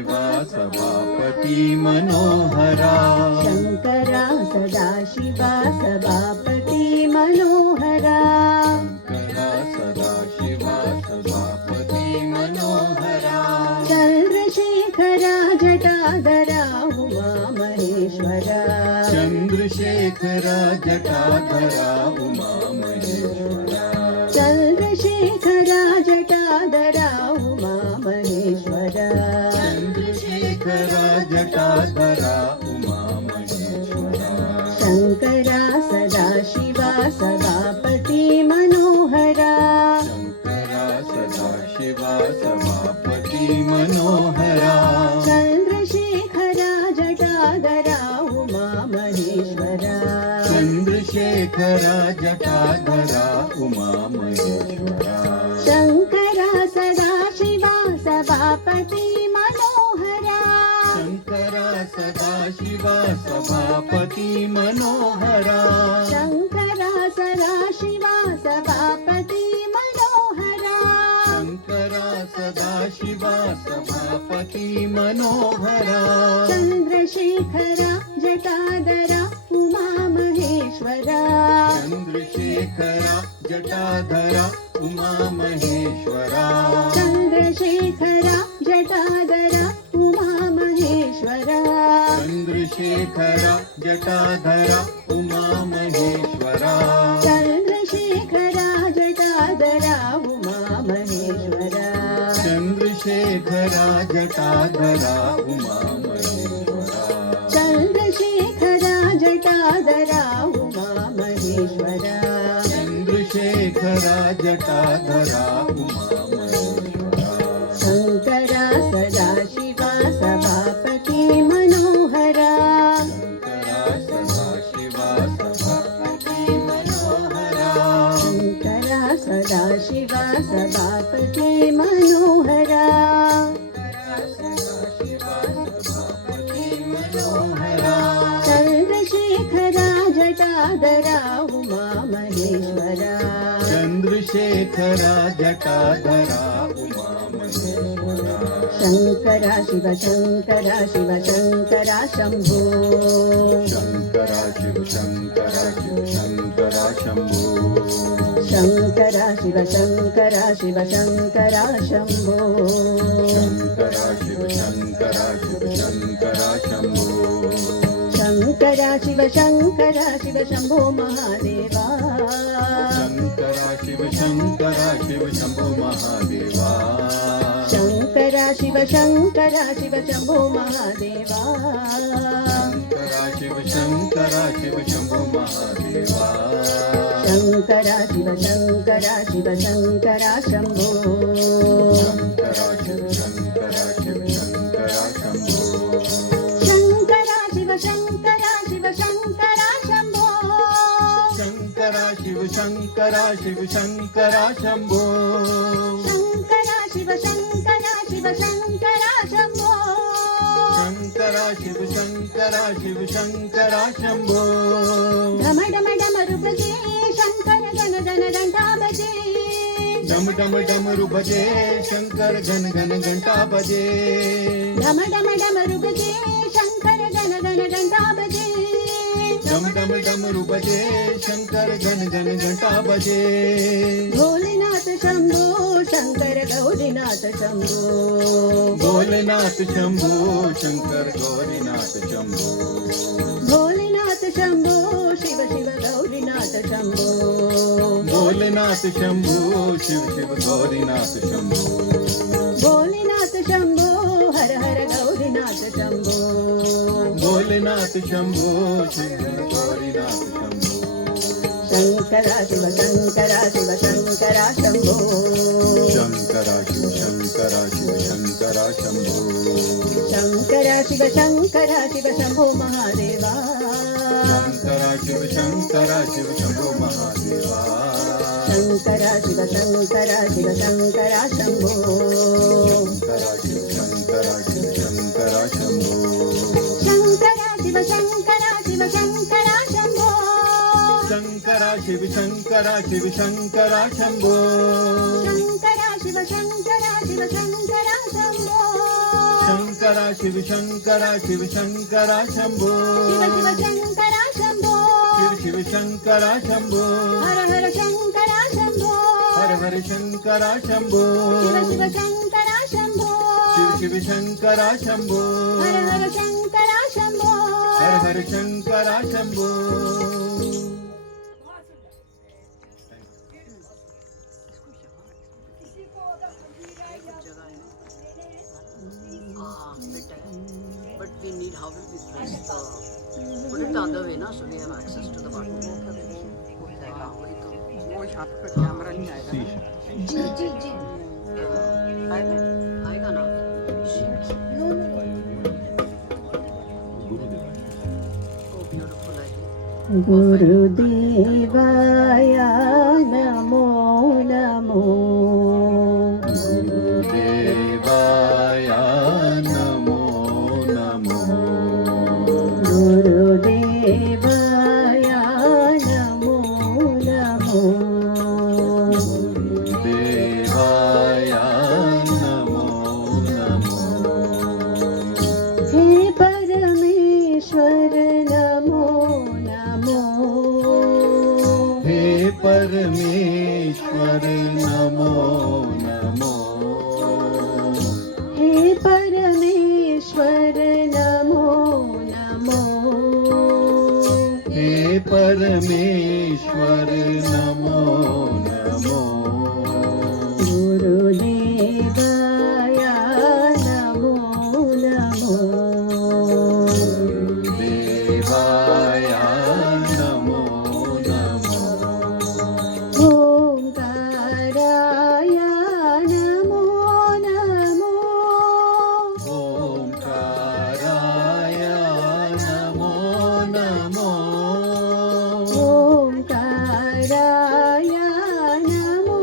महादेवा सभापति मनोहरा शंकरा सदाशिवा सभापति मनोहरा शंकरा सदाशिवा सभापति मनोहरा चंद्रशेखरा जटाधरा उमा महेश्वरा चंद्रशेखरा जटाधरा उमा महेश्वरा चंद्रशेखरा जटाधरा उमा महेश्वरा चंद्रशेखरा जटाधरा उमा महेश्वरा शंकरा सदाशिवा सभापति मनोहरा शंकरा सदाशिवा सभापति मनोहरा चंद्रशेखरा जटाधरा उमा महेश्वरा चंद्रशेखरा जटाधरा उमा महेश्वरा शंकरा सदाशिवा सभापति मनोहरा शंकरा सदाशिवा सभापति मनोहरा शंकरा सदाशिवा सभापति मनोहरा शंकरा सदाशिवा सभापति मनोहरा चंद्रशेखरा जटाधरा उमा महेश्वरा चंद्रशेखरा जटाधरा उमा महेश्वरा चंद्रशेखरा जटाधरा उमा महेश्वरा चंद्रशेखरा जटाधरा उमा महेश्वरा चंद्रशेखरा जटाधरा उमा महेश्वरा चंद्रशेखरा जटाधरा उमा महेश्वरा चंद्रशेखरा जटाधरा उमा महेश्वरा चंद्रशेखरा जटाधरा उमा महेश्वरा शंकरा सदाशिवा सभापति मनोहरा शंकरा सदाशिवा सभापति मनोहरा शंकरा सदाशिवा सभापति मनोहरा सदाशिवा सभापति मनोहरा चंद्रशेखरा जटाधरा उमा महेश्वरा चंद्रशेखरा जटाधरा उमा महेश्वरा शंकरा शिव शंकरा शिव शंकरा शंभो शंकरा शिव शंकरा शिव शंकरा शंभो शंकरा शिव शंकरा शिव शंकरा शंभो शंकरा शिव शंकरा शिव शंकरा शंभो शंकरा शिव शंकरा शिव शंभो महादेवा शंकरा शिव शंकरा शिव शंभो महादेवा शंकरा शिव शंकरा शिव शंभो महादेवा शंकरा शिव शंकरा शिव शंभो महादेवा शंकरा शिव शंकरा शिव शंकरा शंभो शंकरा शिव शंकरा शिव शंकरा शंभो शंकरा शिव शंकरा शिव शंकरा शंभो शंकरा शिव शंकरा शिव शंकरा शंभो शंकरा शिव शंकरा शिव शंकरा शंभो शंकरा शिव शंकरा शिव शंकरा शंभो ढम ढम डमरू बजे शंकर गण गण घंटा बजे डम डम डमरू बजे शंकर घन घन घंटा बजे ढम ढम डमरू बजे शंकर गण गण घंटा बजे डम डम डमरू बजे शंकर घन घन घंटा बजे भोलेनाथ शंभो शंकर गौरीनाथ शंभो भोलेनाथ शंभो शंकर गौरीनाथ शंभो भोलेनाथ शंभो शिव शिव गौरीनाथ शंभो भोलेनाथ शंभो शिव शिव गौरीनाथ शंभो भोलेनाथ शंभो हर हर गौरीनाथ शंभो भोलेनाथ शंभो शिव शिव गौरीनाथ शंभो शंकरा शिव शंकरा शिव शंकरा शंभो शंकरा शिव शंकरा शिव शंकरा शंभो शंकरा शिव शंकरा शिव शंभो महादेवा शंकरा शिव शंकरा शिव शंभो महादेवा शंकरा शिव शंकरा शिव शंकरा शंभो शंकरा शिव शंकरा शिव शंकरा शंभो शंकरा शिव शंकरा शिव शंकरा शंभो शंकरा शिव शंकरा शिव शंकरा शंभो शंकरा शिव शंकरा शिव शंकरा शंभो शिव शंकर शिव शंकर शंभो शिव शिव शंकर शंभो शिव शिव शंकर शंभो हर हर शंकर शंभो हर हर शंकर शंभो शिव शिव शंकर शंभो शिव शिव शंकर शंभो हर हर शंकर शंभो हर हर Shankar Shambho But we need, how will we press the, put it the other way, na, so we have access to the button. हाँ, वही तो, वो यहाँ पे कैमरा नहीं आएगा ना? जी जी जी आएगा ना? Oh, beautiful idea. गुरुदेवाय Namo Namo गुरुदेवाय Namo Namo गुरुदेवाय Namo Namo गुरुदेवाय Namo Namo हे परमेश्वर नमो नमो हे परमेश्वर नमो नमो हे परमेश्वर नमो नमो हे परमेश्वर नमो नमो गुरुदेवाय नमो नमो गुरुदेवाय नमो नमो ओंकाराय नमो नमो ओंकाराय नमो नमो ओंकाराय नमो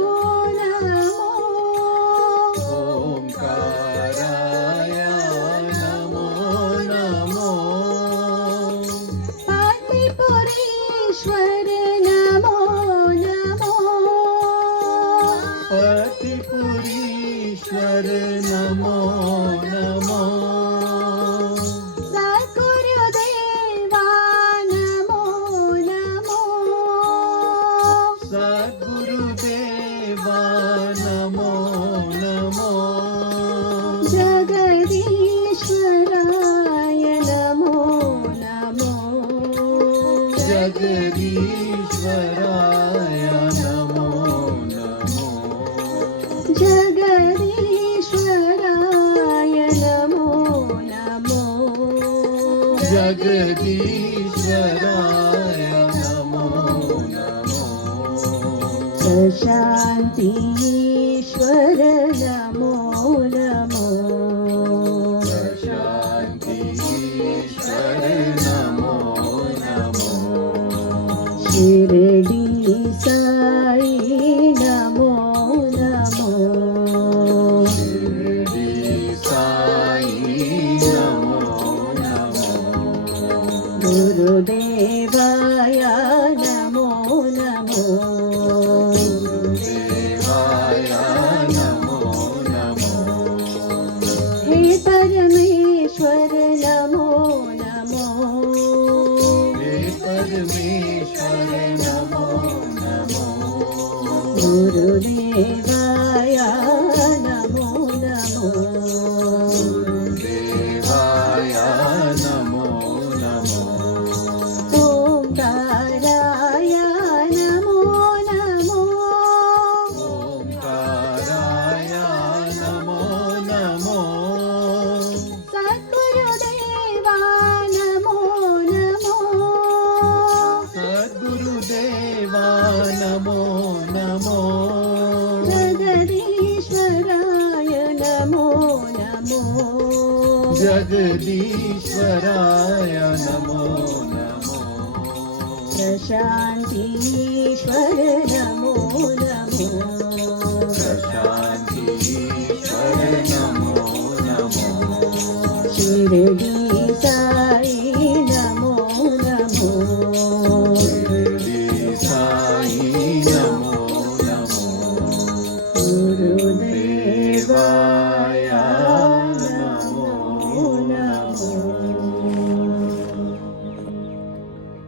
नमो ओंकाराय नमो नमो पातिपुरीश्वर नमो नमो पतिपुरीश्वर नमो नमो सद्गुरुदेवा नमो नमो सद्गुरुदेवा नमो नमो जगदीश्वराय नमो नमो जगदीश्वराय नमो नमो जगदीश्वराय नमो नमो जगदीश्वराय नमो नमो प्रशान्तीश्वर नमो नमो शान्तिश्वर नमो नमो शिरडी साई नमो नमो शिरडी साई नमो नमो गुरुदेवाय नमो नमो गुरुदेवाय नमो नमो हे परमेश्वर नमो नमो हे परमेश्वर नमो नमो गुरुदेवाय नमो नमो गुरुदेवाय नमो नमो ओंकाराय नमो नमो ओंकाराय नमो नमो सद्गुरुदेवा नमो नमो सद्गुरुदेवा नमो नमो जगदीश्वराय नमो नमो जगदीश्वराय नमो नमो प्रशान्तीश्वर नमो नमो प्रशान्तिश्वर